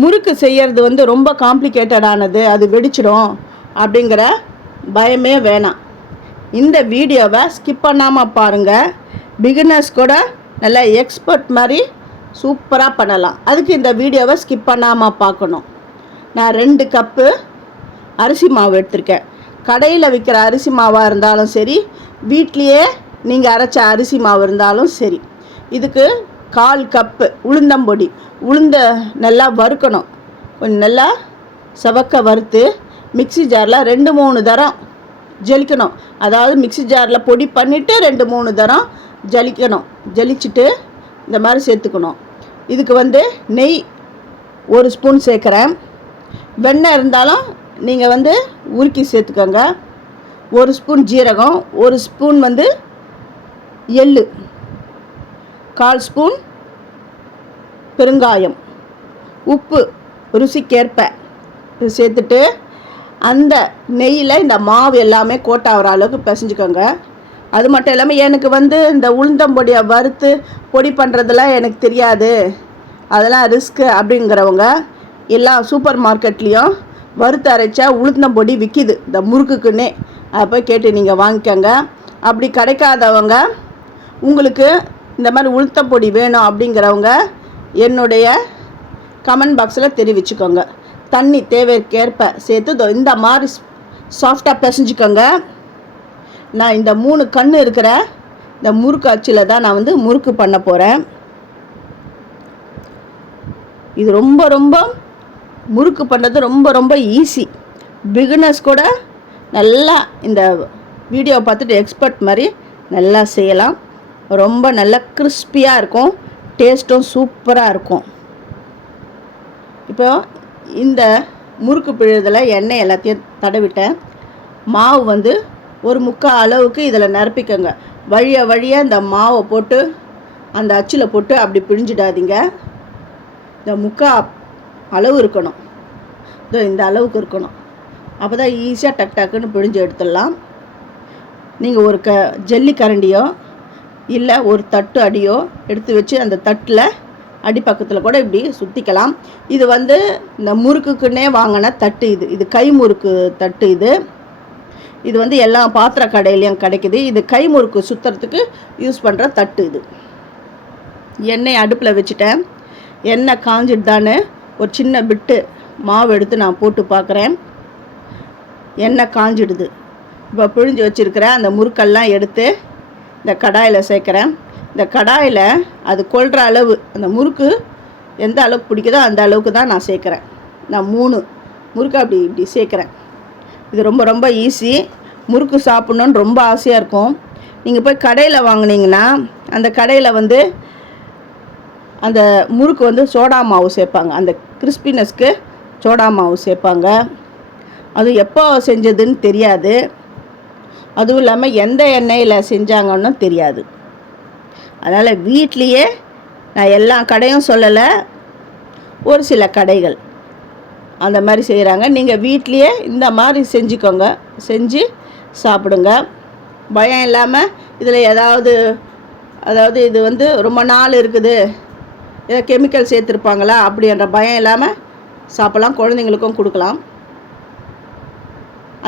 முறுக்கு செய்கிறது வந்து ரொம்ப காம்ப்ளிகேட்டடானது, அது வெடிச்சிடும் அப்படிங்கிற பயமே வேணாம். இந்த வீடியோவை ஸ்கிப் பண்ணாமல் பாருங்கள். பிகினர்ஸ் கூட நல்லா எக்ஸ்பர்ட் மாதிரி சூப்பராக பண்ணலாம். அதுக்கு இந்த வீடியோவை ஸ்கிப் பண்ணாமல் பார்க்கணும். நான் 2 கப்பு அரிசி மாவு எடுத்திருக்கேன். கடையில் விற்கிற அரிசி மாவாக இருந்தாலும் சரி, வீட்லேயே நீங்கள் அரைச்ச அரிசி மாவு இருந்தாலும் சரி. இதுக்கு 1/4 கப்பு உளுந்தம்பொடி. உளுந்த நல்லா வறுக்கணும். கொஞ்சம் நல்லா செவக்க வறுத்து மிக்சி ஜாரில் 2-3 தரம் ஜலிக்கணும். அதாவது மிக்சி ஜாரில் பொடி பண்ணிவிட்டு 2-3 தரம் ஜலிக்கணும். ஜலிச்சுட்டு இந்த மாதிரி சேர்த்துக்கணும். இதுக்கு வந்து நெய் 1 ஸ்பூன் சேர்க்குறேன். வெண்ணெய் இருந்தாலும் நீங்கள் வந்து உருக்கி சேர்த்துக்கோங்க. 1 ஸ்பூன் ஜீரகம், 1 ஸ்பூன் வந்து எள்ளு, 1/4 ஸ்பூன் பெருங்காயம், உப்பு ருசிக்கேற்ப இது சேர்த்துட்டு அந்த நெய்யில் இந்த மாவு எல்லாமே கோட்டாகிற அளவுக்கு பிசைஞ்சுக்கோங்க. அது மட்டும் இல்லாமல் எனக்கு வந்து இந்த உளுந்தம்பொடியை வறுத்து பொடி பண்ணுறதெல்லாம் எனக்கு தெரியாது, அதெல்லாம் ரிஸ்க்கு அப்படிங்கிறவங்க எல்லா சூப்பர் மார்க்கெட்லேயும் வறுத்து அரைச்சா உளுந்தம்பொடி விற்கிது இந்த முறுக்குக்குன்னே. அதை போய் கேட்டு நீங்கள் வாங்கிக்கோங்க. அப்படி கிடைக்காதவங்க, உங்களுக்கு இந்த மாதிரி உளுத்தம்பொடி வேணும் அப்படிங்கிறவங்க என்னுடைய கமெண்ட் பாக்ஸில் தெரிவிச்சுக்கோங்க. தண்ணி தேவைக்கேற்ப சேர்த்து இந்த மாதிரி சாஃப்டாக பிசைஞ்சுக்கோங்க. நான் இந்த 3 கண் இருக்கிற இந்த முறுக்கு அச்சில் தான் நான் வந்து முறுக்கு பண்ண போகிறேன். இது ரொம்ப ரொம்ப முறுக்கு பண்ணுறது ரொம்ப ரொம்ப ஈஸி. பிகினர்ஸ் கூட நல்லா இந்த வீடியோ பார்த்துட்டு எக்ஸ்பர்ட் மாதிரி நல்லா செய்யலாம். ரொம்ப நல்லா கிறிஸ்பியாக இருக்கும், டேஸ்ட்டும் சூப்பராக இருக்கும். இப்போ இந்த முறுக்கு பிழுதில் எண்ணெய் எல்லாத்தையும் தடவிட்டேன். மாவு வந்து 1/4 அளவுக்கு இதில் நிரப்பிக்கோங்க. வழியாக இந்த மாவை போட்டு அந்த அச்சில் போட்டு அப்படி பிழிஞ்சிடாதீங்க. இந்த 1/4 அளவு இருக்கணும். இந்த அளவுக்கு இருக்கணும். அப்போ தான் ஈஸியாக டக்குன்னு பிழிஞ்சு எடுத்துடலாம். நீங்கள் ஒரு ஜல்லி கரண்டியோ இல்லை ஒரு தட்டு அடியோ எடுத்து வச்சு அந்த தட்டில் அடிப்பக்கத்தில் கூட இப்படி சுற்றிக்கலாம். இது வந்து இந்த முறுக்குக்குன்னே வாங்கின தட்டு. இது கை முறுக்கு தட்டு. இது வந்து எல்லா பாத்திர கடையிலையும் கிடைக்குது. இது கை முறுக்கு சுற்றுறதுக்கு யூஸ் பண்ணுற தட்டு. இது எண்ணெய் அடுப்பில் வச்சுட்டேன். எண்ணெய் காஞ்சிட்டு தானே ஒரு சின்ன பிட்டு மாவு எடுத்து நான் போட்டு பார்க்குறேன். எண்ணெய் காஞ்சிடுது. இப்போ பிழிஞ்சு வச்சுருக்கிற அந்த முறுக்கெல்லாம் எடுத்து இந்த கடாயில் சேர்க்குறேன். இந்த கடாயில் அது கொள்கிற அளவு, அந்த முறுக்கு எந்த அளவுக்கு பிடிக்குதோ அந்த அளவுக்கு தான் நான் சேர்க்குறேன். நான் 3 முறுக்கு இப்படி சேர்க்குறேன். இது ரொம்ப ரொம்ப ஈஸி. முறுக்கு சாப்பிட்ணுன்னு ரொம்ப ஆசையாக இருக்கும். நீங்கள் போய் கடையில் வாங்கினீங்கன்னா அந்த கடையில் வந்து அந்த முறுக்கு வந்து சோடா மாவு சேர்ப்பாங்க. அந்த கிறிஸ்பினஸ்க்கு சோடா மாவு சேர்ப்பாங்க. அது எப்போ செஞ்சதுன்னு தெரியாது. அதுவும் இல்லாமல் எந்த எண்ணெயில் செஞ்சாங்கன்னு தெரியாது. அதனால் வீட்லேயே நான் எல்லா கடையும் சொல்லலை, ஒரு சில கடைகள் அந்த மாதிரி செய்கிறாங்க. நீங்கள் வீட்லேயே இந்த மாதிரி செஞ்சுக்கோங்க, செஞ்சு சாப்பிடுங்க. பயம் இல்லாமல் இதில் அதாவது இது வந்து ரொம்ப நாள் இருக்குது, ஏதோ கெமிக்கல் சேர்த்துருப்பாங்களா அப்படின்ற பயம் இல்லாமல் சாப்பிட்லாம். குழந்தைங்களுக்கும் கொடுக்கலாம்.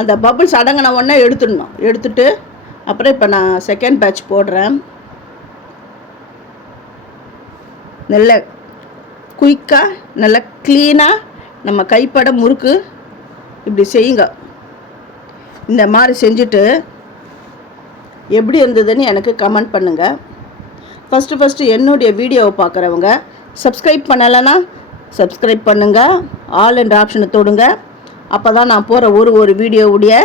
அந்த பபிள்ஸ் அடங்கின உடனே எடுத்துடணும். எடுத்துட்டு அப்புறம் இப்போ நான் செகண்ட் பேட்ச் போடுறேன். நல்ல குயிக்காக நல்ல க்ளீனாக நம்ம கைப்பட முறுக்கு இப்படி செய்யுங்க. இந்த மாதிரி செஞ்சுட்டு எப்படி இருந்ததுன்னு எனக்கு கமெண்ட் பண்ணுங்கள். ஃபஸ்ட்டு என்னுடைய வீடியோவை பார்க்குறவங்க சப்ஸ்கிரைப் பண்ணலைன்னா சப்ஸ்கிரைப் பண்ணுங்கள். ஆல் என்ற ஆப்ஷனை தொடுங்க. அப்போ தான் நான் போகிற ஒரு வீடியோவுடைய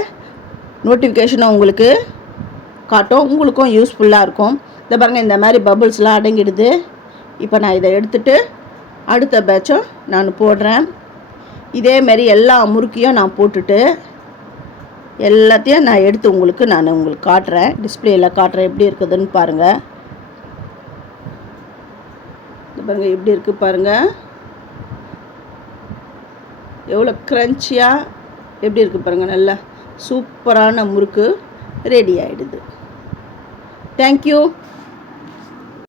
நோட்டிஃபிகேஷனை உங்களுக்கு காட்டும். உங்களுக்கும் யூஸ்ஃபுல்லாக இருக்கும். இதை பாருங்கள், இந்த மாதிரி பபுள்ஸ்லாம் அடங்கிடுது. இப்போ நான் இதை எடுத்துகிட்டு அடுத்த பேட்சும் நான் போடுறேன். இதேமாரி எல்லா முறுக்கையும் நான் போட்டுட்டு எல்லாத்தையும் நான் எடுத்து உங்களுக்கு காட்டுறேன். டிஸ்பிளேயில் காட்டுறேன் எப்படி இருக்குதுன்னு பாருங்கள். இது பாருங்கள் எப்படி இருக்குது பாருங்கள். எவ்வளோ க்ரன்ச்சியாக எப்படி இருக்குது பாருங்கள். நல்லா சூப்பரான முறுக்கு ரெடி ஆகிடுது. தேங்க்யூ.